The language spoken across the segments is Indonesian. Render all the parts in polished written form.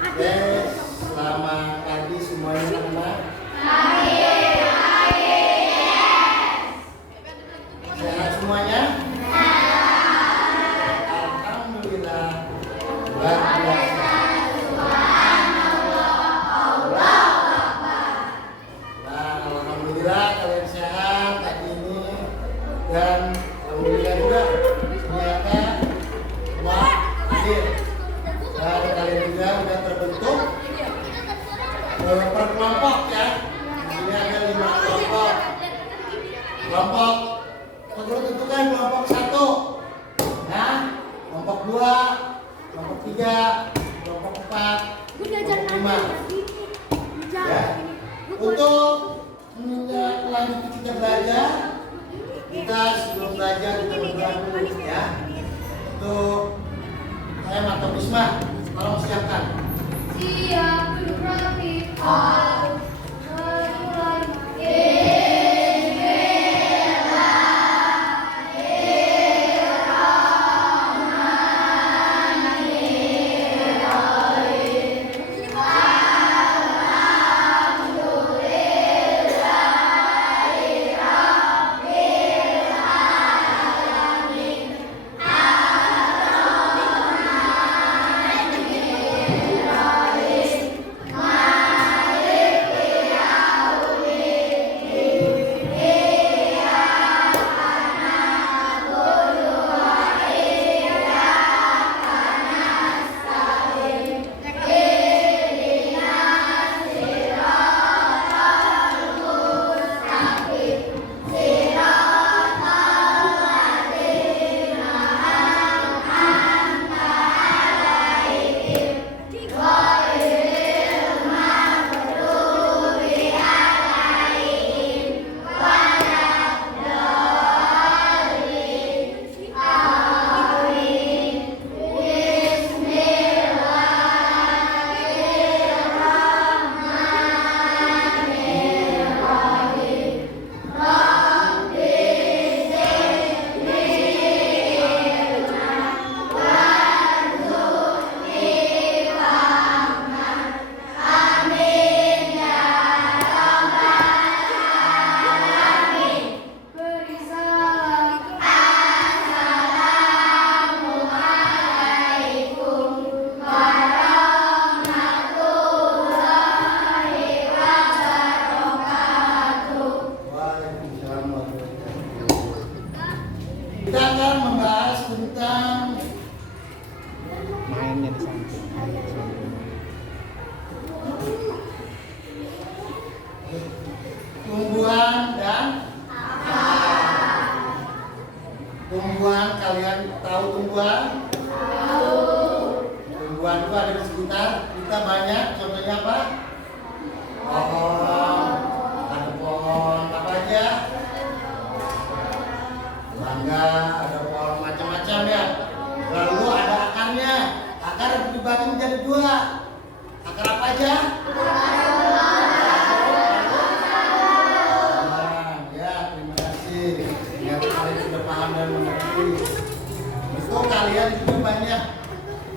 Oke, selamat pagi semuanya anak-anak. Sehat semuanya? Alhamdulillah. Luar biasa. Nah, alhamdulillah kalian sehat hari ini dan alhamdulillah juga ternyata semua hadir. Dan kalian juga sudah terbentuk per kelompok ya. Di sini ada 5 kelompok. Kelompok menurut tentukan kelompok 1, ya, kelompok 2, kelompok 3, kelompok 4, kelompok 5. Ya. Untuk melanjutkan kita belajar, kita sebelum belajar kita berdoa dulu ya. Untuk saya Marta Bisma, tolong siapkan. Siap, duduk rapi. Kita akan membahas tentang mainnya di samping. tumbuhan dan tumbuhan. Kalian tahu tumbuhan? Tumbuhan itu ada di sekitar kita banyak. Contohnya apa? Pohon. Ada pohon apa aja? Mangga, ada pohon macam-macam ya. Lalu ada akarnya. Akar dibagi menjadi 2. Akar apa aja? Ya, terima kasih. Ya, kalian sudah paham dan mengerti. Itu kalian juga banyak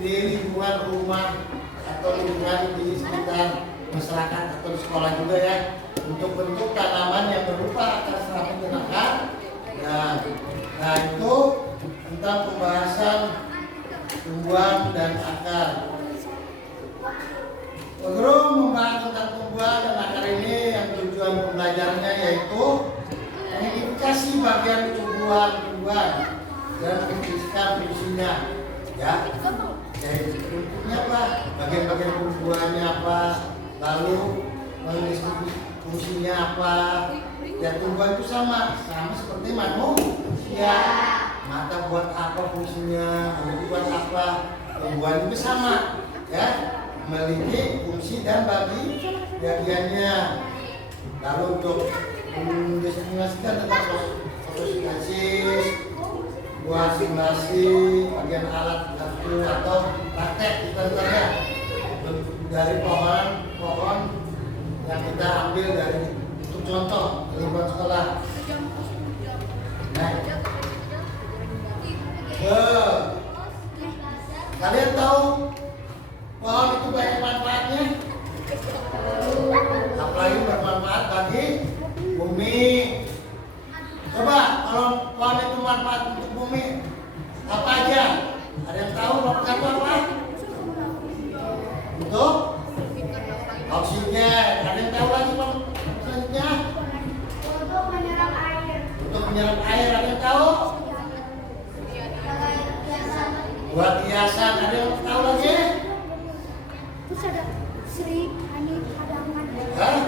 di lingkungan rumah atau lingkungan di sekitar masyarakat atau di sekolah juga ya, untuk bentuk tanaman yang berupa akar serabut dan akar. Nah itu tentang pembahasan tumbuhan dan akar. Guru membahas tentang tumbuhan dan akar ini yang tujuan pembelajarannya yaitu mengidentifikasi bagian tumbuhan dan memfungsikan fungsinya. Ya, jadi bentuknya apa? Bagian-bagian tumbuhannya apa? Lalu mengidentifikasi fungsinya apa? Ya, tumbuhan itu sama seperti manusia. Mata buat apa fungsinya? Mulut buat apa? Tumbuhan itu sama, ya, memiliki fungsi dan bagiannya. Lalu untuk mendefinisikan tentang fotosintesis, buah simulasi, bagian alat bantu atau praktek kita ya, dari pohon yang kita ambil dari untuk contoh lingkungan sekolah. Nah, kalian tahu pohon itu banyak manfaat. untuk oksigen. Ada yang tahu lagi Pak selanjutnya? Untuk menyerap air. Untuk menyerap air, ada yang tahu? Buat hiasan, ada yang tahu lagi? Terus ada Sri, Ani, ada Aman. Hah?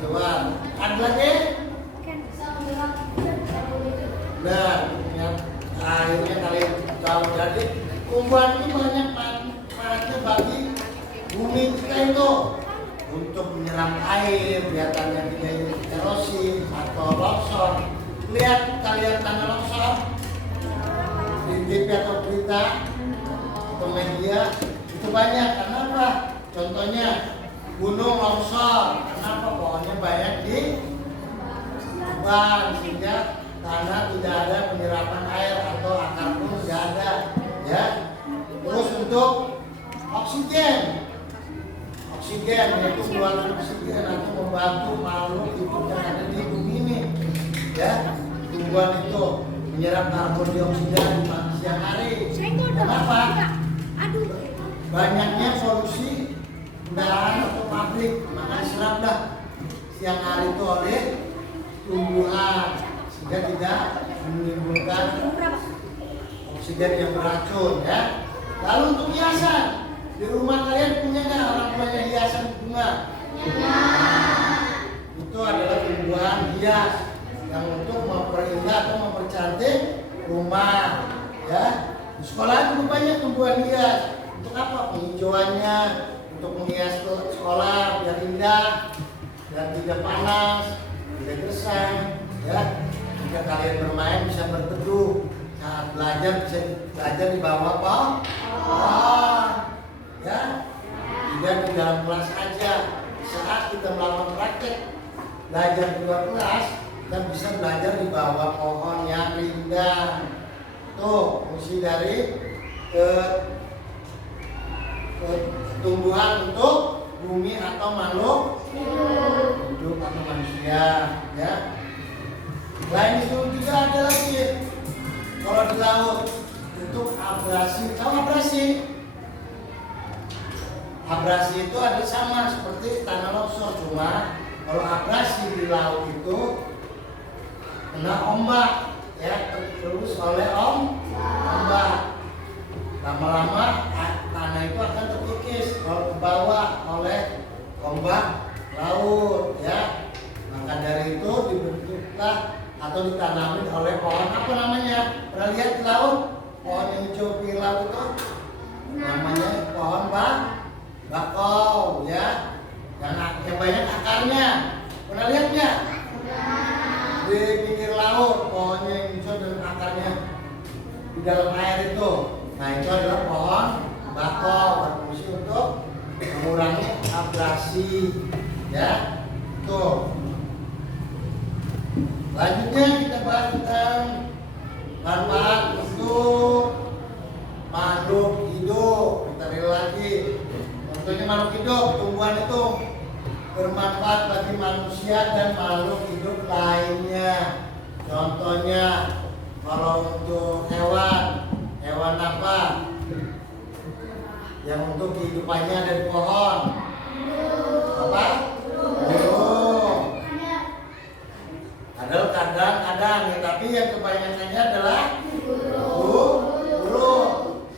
Coba, ada lagi? Kan. Nah, yang akhirnya kalian tahu. Jadi tumbuhan ini banyak manfaatnya bagi bumi kita itu, untuk menyerap air, biarkannya tidak erosi atau longsor. Lihat kalian tanah longsor di TV atau berita atau media itu banyak. Kenapa? Contohnya gunung longsor. Kenapa? Pohonnya banyak di tebang sehingga tanah tidak ada penyerapan air atau akar pun tidak ada. Ya. Terus untuk oksigen. Oksigen yaitu buatan oksigen atau membantu makhluk hidup yang ada di bumi ini. Ya, tumbuhan itu menyerap karbon dioksida di siang hari. Kenapa? Aduh. Banyaknya polusi kendaraan atau pabrik, maka diseraplah siang hari itu oleh tumbuhan sehingga tidak menimbulkan oksigen yang beracun. Ya. Lalu untuk hiasan, di rumah kalian punya nggak orang tuanya hiasan bunga? Itu adalah tumbuhan hias yang untuk memperindah atau mempercantik rumah. Ya, di sekolah juga banyak tumbuhan hias. Untuk apa? Penghijauannya, untuk menghias sekolah biar indah dan tidak panas, tidak gersang. Ya, jika kalian bermain bisa berteduh, saat belajar bisa belajar di bawah pohon. Ya, tidak di dalam kelas aja. Saat kita melakukan praktek belajar di luar kelas, kita bisa belajar di bawah pohon yang rindang. Tuh fungsi dari tumbuhan untuk bumi atau makhluk hidup atau manusia. Ya. Selain itu juga ada lagi kalau di laut untuk abrasi. Tahu abrasi? Abrasi itu ada sama seperti tanah longsor, cuma kalau abrasi di laut itu kena ombak, ya, terus oleh ombak. Lama-lama tanah itu akan terkikis kalau ke bawah oleh ombak laut, ya. Maka dari itu dibentuklah atau ditanamin oleh pohon apa namanya? Pernah lihat di laut? Pohon yang hijau di laut itu namanya pohon bakau, ya. Yang banyak akarnya. Pernah lihat nggak? Di pinggir laut pohonnya yang hijau dan akarnya di dalam air itu. Nah, itu adalah pohon bakau, berfungsi untuk mengurangi abrasi, ya. Tuh. Selanjutnya kita bahas tentang manfaat untuk makhluk hidup. Kita lihat lagi. Contohnya makhluk hidup, tumbuhan itu bermanfaat bagi manusia dan makhluk hidup lainnya. Contohnya kalau untuk hewan apa yang untuk kehidupannya ada di pohon? Apa? Burung. Ada kadang-kadang, ya, tapi yang kebanyakannya adalah burung.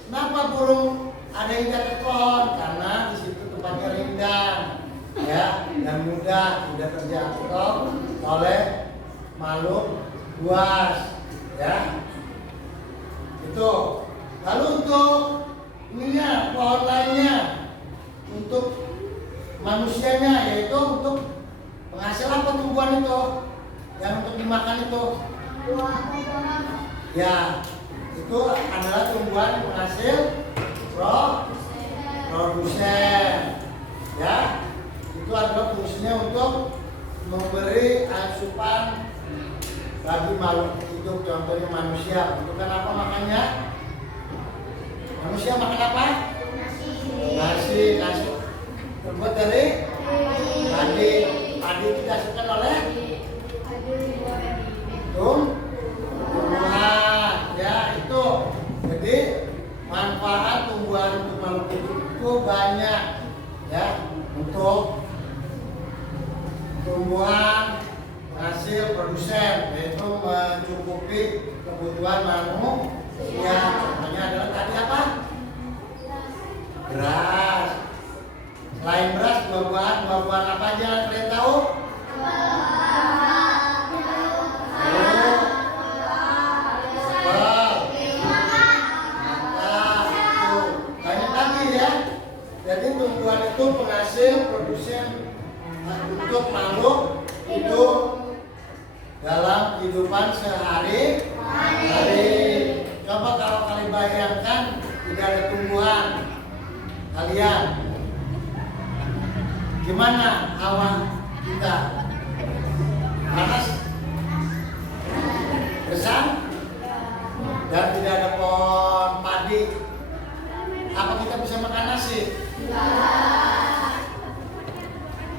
Kenapa burung ada yang di atas pohon? Karena di situ tempatnya rindang, ya, dan mudah terjangkau oleh makhluk buas, ya. Itu. Lalu untuk ininya, pohon lainnya, untuk manusianya, yaitu untuk penghasil apa tumbuhan itu? Yang untuk dimakan itu? Ya, itu adalah tumbuhan penghasil produsen. Ya, itu adalah fungsinya untuk memberi asupan bagi makhluk hidup, contohnya manusia. Untuk kenapa makannya? Manusia makan apa? Nasi terbuat dari padi. Padi itu dihasilkan oleh tumbuhan, ya, itu. Jadi manfaat tumbuhan untuk makhluk hidup cukup banyak ya untuk tumbuhan hasil produsen, yaitu mencukupi kebutuhan manusia. Contohnya adalah tadi apa? Beras. Selain beras, buah-buahan apa aja kalian tahu? Jadi tumbuhan itu penghasil produsen untuk makhluk hidup dalam kehidupan sehari-hari. Coba kalau kalian bayangkan tidak ada tumbuhan, kalian gimana hawa kita? Panas, gersang, dan tidak ada pohon padi. Apa kita bisa makan nasi?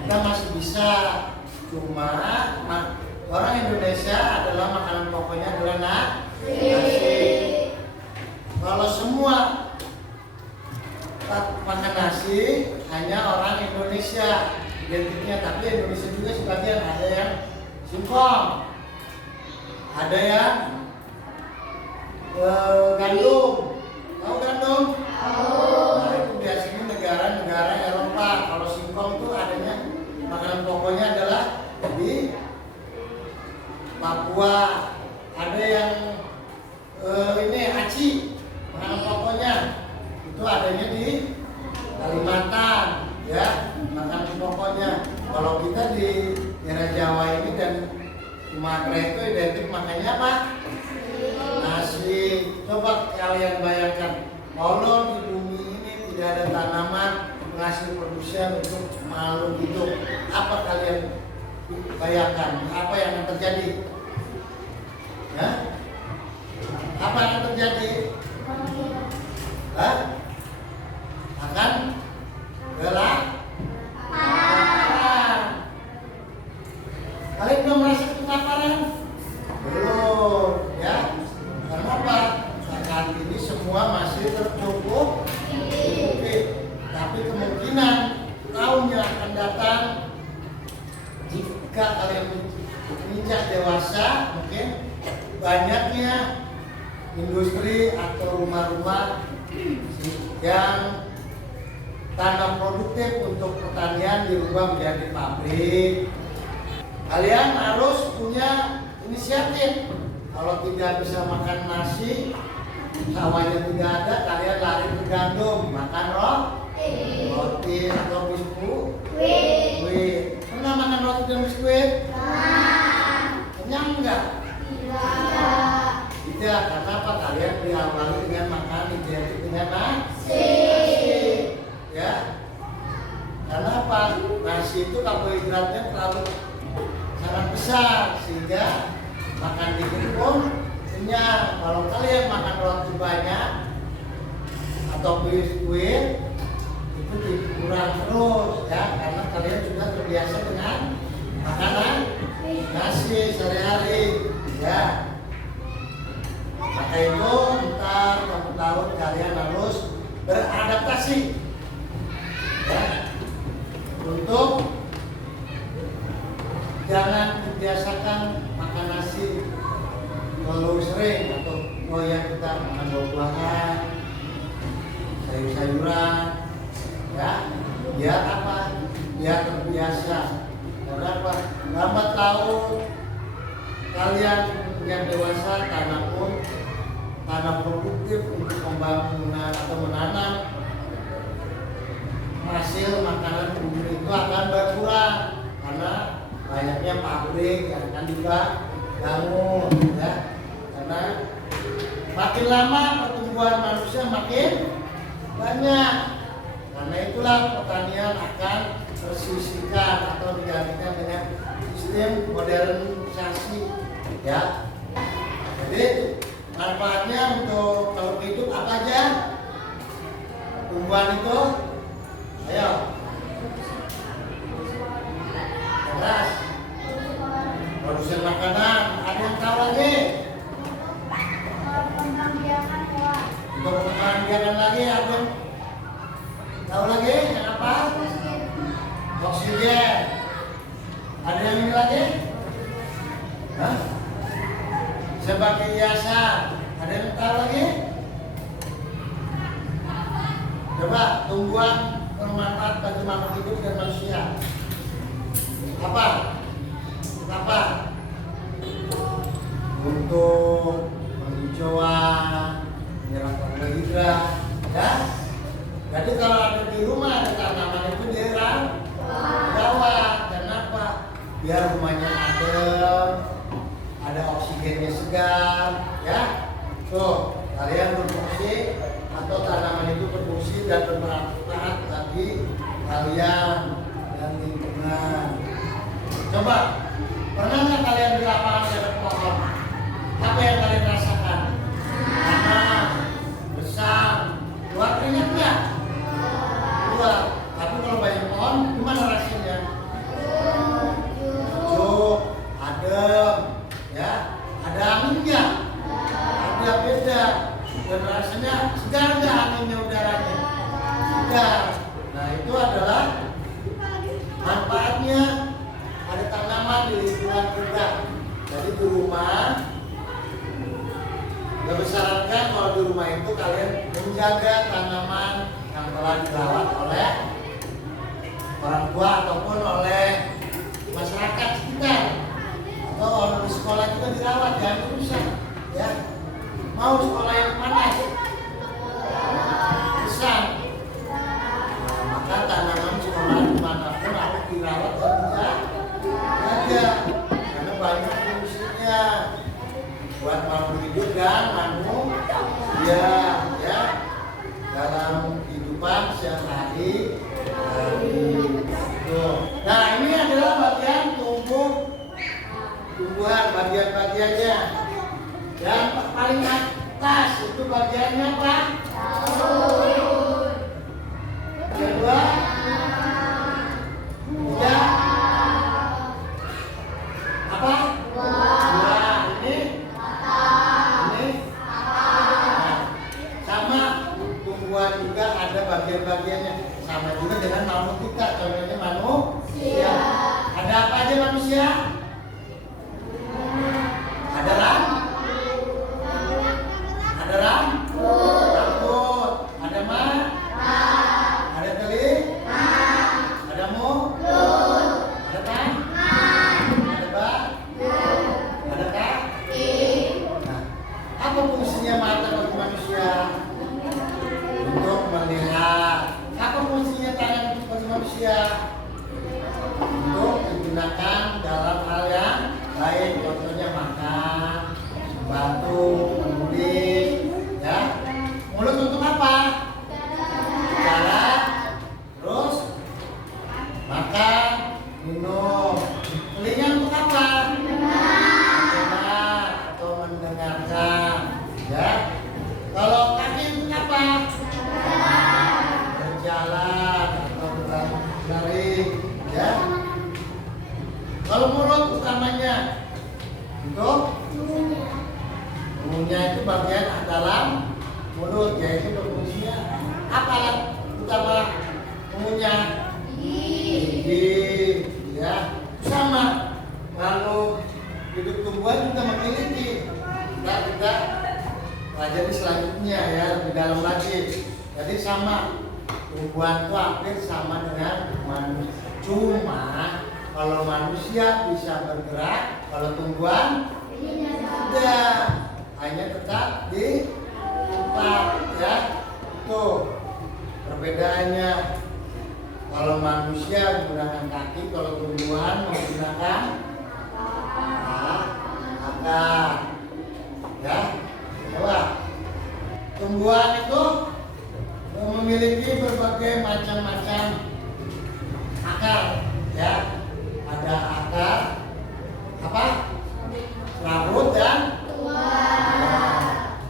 Kita masih bisa, cuma orang Indonesia adalah makanan pokoknya adalah nasi. Kalau semua makan nasi hanya orang Indonesia identiknya, tapi Indonesia juga sebagian ada yang singkong, ada yang gandum. Tahu gandum? Nah, itu biasanya negara-negara Eropa. Kalau singkong itu adanya makanan pokoknya adalah di Papua. Ada yang ini aci, makanan pokoknya itu adanya di Kalimantan, ya, makanan pokoknya. Kalau kita di daerah Jawa ini dan Sumatera itu identik makannya apa? Nasi. Coba kalian bayangkan, kalau di bumi ini tidak ada tanaman penghasil produsen untuk makhluk hidup, apa kalian bayangkan? Apa yang akan terjadi? Ya? Apa yang akan terjadi? Hah? Akan kelaparan. Kalian belum merasa kelaparan? Belum, ya. Kenapa? Saat ini semua masih tercukupi. Tapi kemungkinan tahunnya akan datang, jika kalian menginjak dewasa, mungkin banyaknya industri atau rumah-rumah yang tanah produktif untuk pertanian dirubah menjadi pabrik. Kalian harus punya inisiatif. Kalau tidak bisa makan nasi, sawahnya tidak ada, kalian lari ke gandum, makan roti atau biskuit. Pernah makan roti dan biskuit? Kenyang enggak? Tidak, karena apa? Kalian diawali dengan makan identik dengan nasi. Ya. Karena apa? Nasi itu karbohidratnya terlalu sangat besar sehingga makan dikit pun kenyang. Kalau kalian makan roti banyak atau biskuit itu dikurang terus, ya, karena kalian sudah terbiasa dengan makanan nasi sehari-hari, ya. Maka itu ntar kamu tahu kalian harus beradaptasi, ya, untuk jangan dibiasakan makan nasi terlalu sering, atau yang kita makan buah-buahan, sayur-sayuran, ya, biar apa? Biar terbiasa. Karena apa? Lambat laun kalian yang dewasa, tanah produktif untuk pembangunan atau menanam hasil makanan bumi itu akan berkurang karena banyaknya pabrik yang akan dibangun, ya. Karena makin lama pertumbuhan manusia makin banyak. Karena itulah pertanian akan tersisihkan atau digantikan dengan sistem modernisasi, ya. Jadi manfaatnya untuk makhluk hidup apa aja? Tumbuhan itu, ayo. Beras, produsen makanan, ada yang tahu lagi? Untuk pengembangan lagi, ada yang Tahu lagi yang apa? Oksigen. Ada yang ini lagi? Hah? Sebagai hiasan. Ada yang tahu lagi? Coba tumbuhan bermanfaat bagi makhluk hidup dan manusia. Apa? Apa? Untuk penghijauan, menyerang karbohidrat, ya. Jadi kalau ada di rumah ada tanaman itu dirawat. Kenapa? Biar rumahnya adem, ada oksigennya segar, ya. Tuh, kalian berfungsi atau tanaman itu berfungsi dan bermanfaat bagi kalian dan lingkungan. Coba, pernah nggak kalian di lapangan dekat pohon? Apa yang kalian rasakan? Panas, besar, keluar keringat nggak? Keluar. Tapi kalau banyak pohon, gimana rasanya? Sejuk, adem, ya. Ada anginnya, ada beda. Dan rasanya segar nggak anginnya, udaranya? Segar. Nah itu adalah manfaatnya. Ada tanaman di lingkungan kita. Jadi di rumah, lebih sarankan kalau di rumah itu kalian menjaga tanaman yang telah dirawat oleh orang tua ataupun oleh masyarakat sekitar, atau orang di sekolah juga dirawat, jangan rusak, ya. Mau sekolah yang panas, besar, maka tanaman sekolah dimanapun harus dirawat dan dijaga, karena banyak fungsinya buat makhluk hidup dan manusia, ya, dalam kehidupan sehari-hari. Nah ini adalah bagian tumbuhan, bagian-bagiannya. Yang paling atas itu bagiannya apa? Daun. Kedua, tiga, apa? Buah. Ini, sama tumbuhan juga ada bagian-bagiannya. Sama juga dengan makhluk kita, contohnya manusia. Ada apa aja manusia? Ada rambut, ada mata, ada telinga, ada mulut, ada tangan, ada badan, ada kaki. Nah, apa fungsinya mata bagi manusia? Untuk melihat. Apa fungsinya tangan bagi manusia? Untuk digunakan dalam hal yang lain, contohnya makan, membantu, menulis, ya. Mulut untuk apa? Bicara, terus makan, minum. Telinga untuk apa? Mendengar atau mendengarkan, ya. Kalau kaki untuk apa? Berjalan atau berlari, ya. Kalau mulut utamanya untuk mulutnya itu bagian dalam mulut, yaitu berfungsinya apa alat utama mulutnya? Gigi, ya. Sama lalu hidup tumbuhan juga memiliki. Kita pelajari selanjutnya, ya, lebih dalam lagi. Jadi sama, tumbuhan itu hampir sama dengan manusia. Cuma kalau manusia bisa bergerak, kalau tumbuhan tidak, hanya tetap di tempat, ya. Tuh perbedaannya. Kalau manusia menggunakan kaki, kalau tumbuhan menggunakan akar, ya. Coba, tumbuhan itu memiliki berbagai macam-macam akar, ya. Ada akar apa? Serabut dan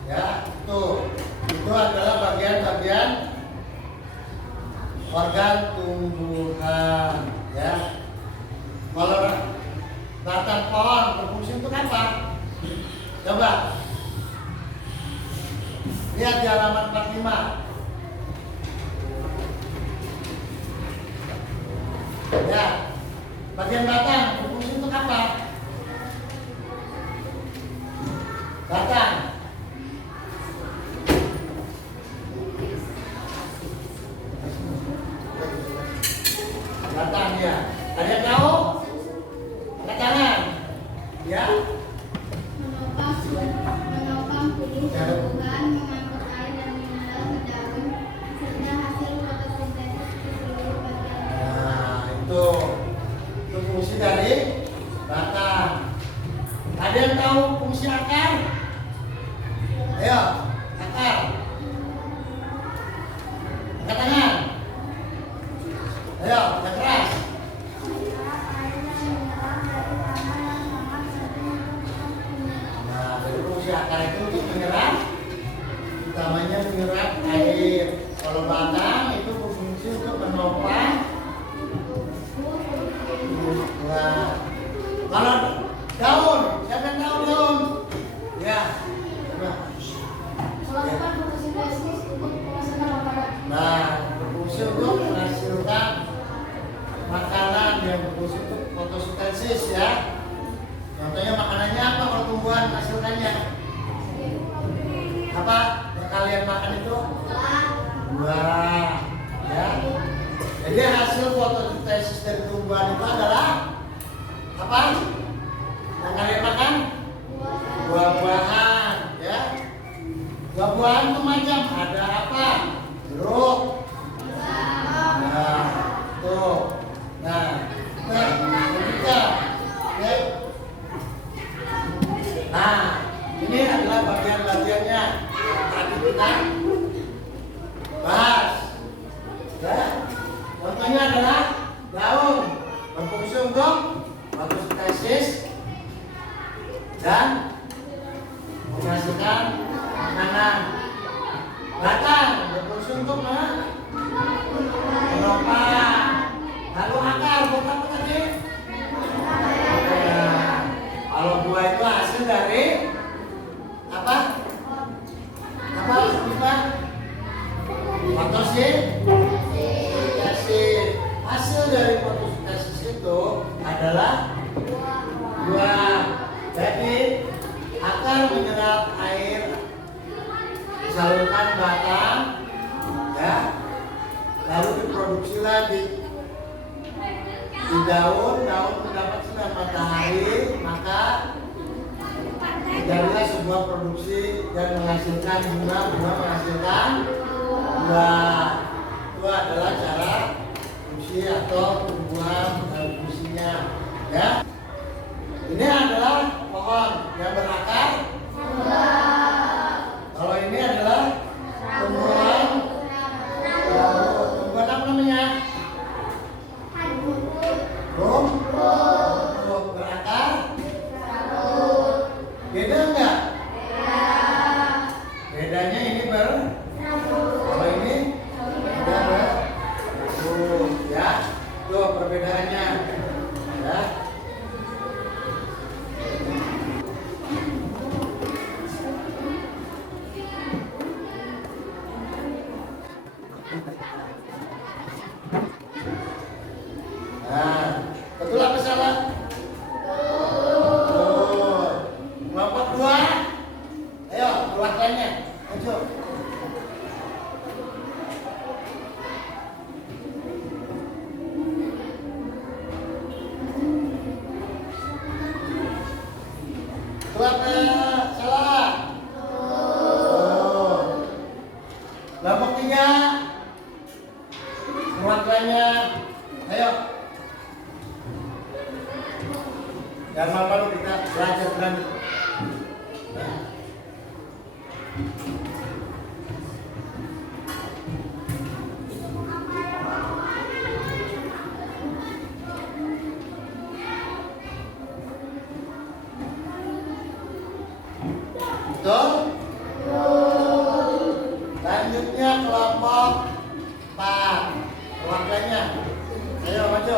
ya, itu adalah bagian-bagian organ tumbuhan, ya. Kalau batang pohon berfungsi untuk apa? Coba lihat di halaman 45. Ya. Bagian batang berfungsi untuk apa? Batang. Batang ya. Ada yang tahu? Angkat tangan. Ya. Menopang tubuh tumbuhan, mengangkut air dan mineral ke daun, serta hasil fotosintesis di seluruh bagian. Nah, itu fungsi dari batang. Ada yang tahu fungsi akar? Ayo, akar. Angkat tangan. Ayo, yang keras. Nah, dari fungsi akar itu untuk menyerap, utamanya menyerap air. Kalau batang itu berfungsi untuk menopang. Nah, kalau daun, siapa yang tahu daun? Ya. Nah, Melakukan fotosintesis untuk menghasilkan makanan. Nah, berfungsi untuk menghasilkan makanan yang berfungsi untuk fotosintesis ya. Contohnya makanannya apa kalau tumbuhan menghasilkannya? Apa yang kalian makan itu? Buah. Ya. Jadi hasil fotosintesis dari tumbuhan itu adalah apa? Yang kalian makan? Buah-buahan, ya. Buah-buahan itu macam ada apa? Jeruk. Nah, tuh. Nah, kita, ya. Nah, ini adalah bagian-bagiannya yang tadi kita bahas. Ya. Contohnya adalah daun berfungsi untuk fotosintesis dan menghasilkan makanan. Batang berfungsi untuk menopang. Lalu akar buat apa tadi? Nah, kalau buah itu hasil dari apa? Apa? Fotosintesis. Hasil dari fotosintesis itu adalah buah. Jadi akar menyerap air, disalurkan batang, ya, lalu diproduksilah di daun mendapat sinar matahari, maka terjadilah sebuah produksi dan menghasilkan bunga menghasilkan buah. Itu adalah cara fungsi atau tumbuhan dan fungsinya, ya. Ini adalah pohon yang berakar. Kalau ini adalah tumbuhan. Tumbuhan apa namanya? Rumput berakar. Beda enggak? Bedanya ini kalau ini beda ya. Tuh perbedaannya, ya. Nah, betul apa salah? Betul. Kelompok dua. Ayo, perwakilannya. Maju. Betul apa salah? Betul. Kelompok tiga. Perwakilannya. Ayo. Jangan malu kita belajar berani. Betul? Lanjutnya kelompok 4. Perwakilannya. Ayo maju.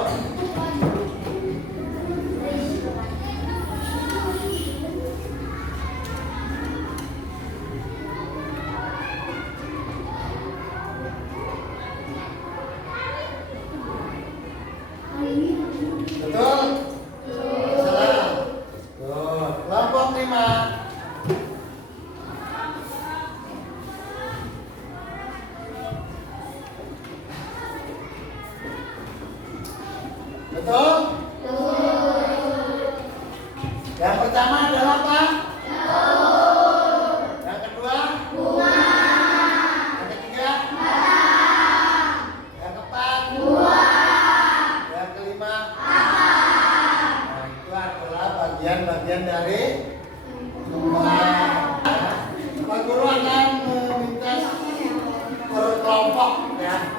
Betul? Yang pertama adalah apa? Yang kedua? Yang ketiga? Yang keempat? Yang kelima? Nah, itu adalah bagian-bagian dari tumbuhan. Pak Guru akan meminta per kelompok ya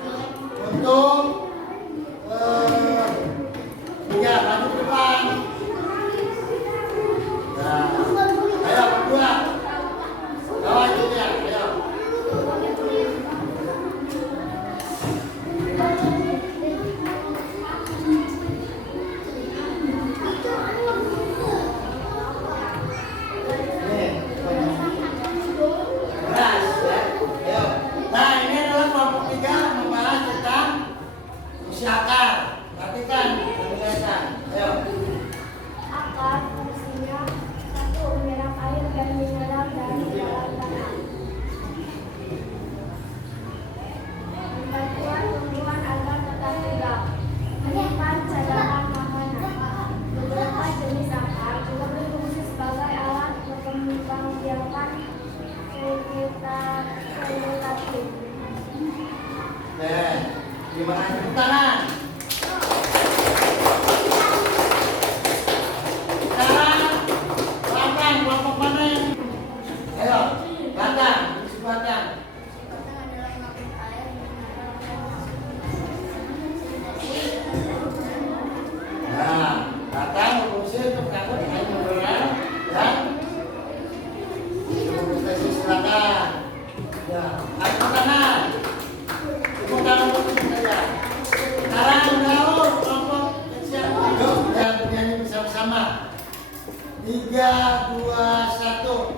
untuk ya maju ke depan. Nah, ayo berdua. Bawa itu ya, ayo. Akar, perhatikan, penjelasan. Ayo. Akar fungsinya satu menyerap air dan mineral dari dalam tanah. Bantuan tumbuhan agar tetap tegak. Menyimpan cadangan makanan. Beberapa jenis akar juga berfungsi sebagai alat perkembangbiakan vegetatif. Terima kasih. Tepuk tangan. Sekarang belakang kelompok mana yang? Ayo, belakang, isi belakang. Nah, belakang berfungsi untuk mengangkut air mineral dan vegetasi silakan. Ya, tepuk tangan. Tepuk tangan untuk saya. Sekarang gaul kelompok kecil. Yuk, dan bernyanyi bersama-sama. 3, 2, 1.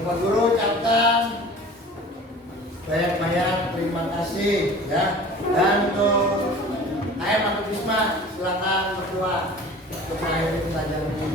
Pak Guru ucapkan banyak-banyak terima kasih ya. Dan untuk ayam atau Bisma silakan berdua untuk mengakhiri pelajaran ini.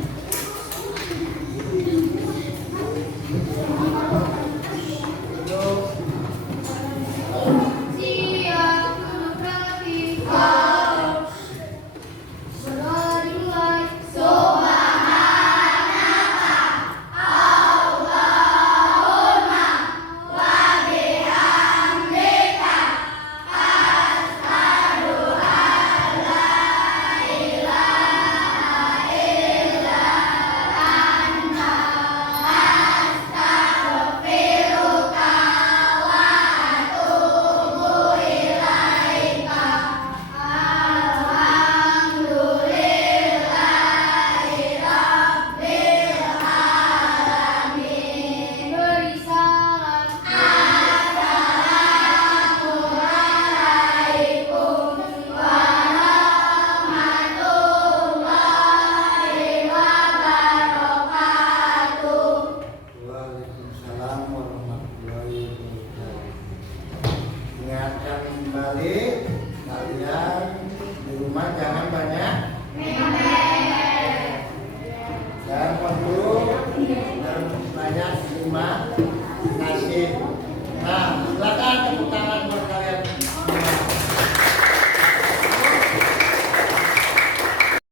Ingatkan kembali kalian di rumah jangan banyak dan perlu dan banyak terima kasih. Nah, silakan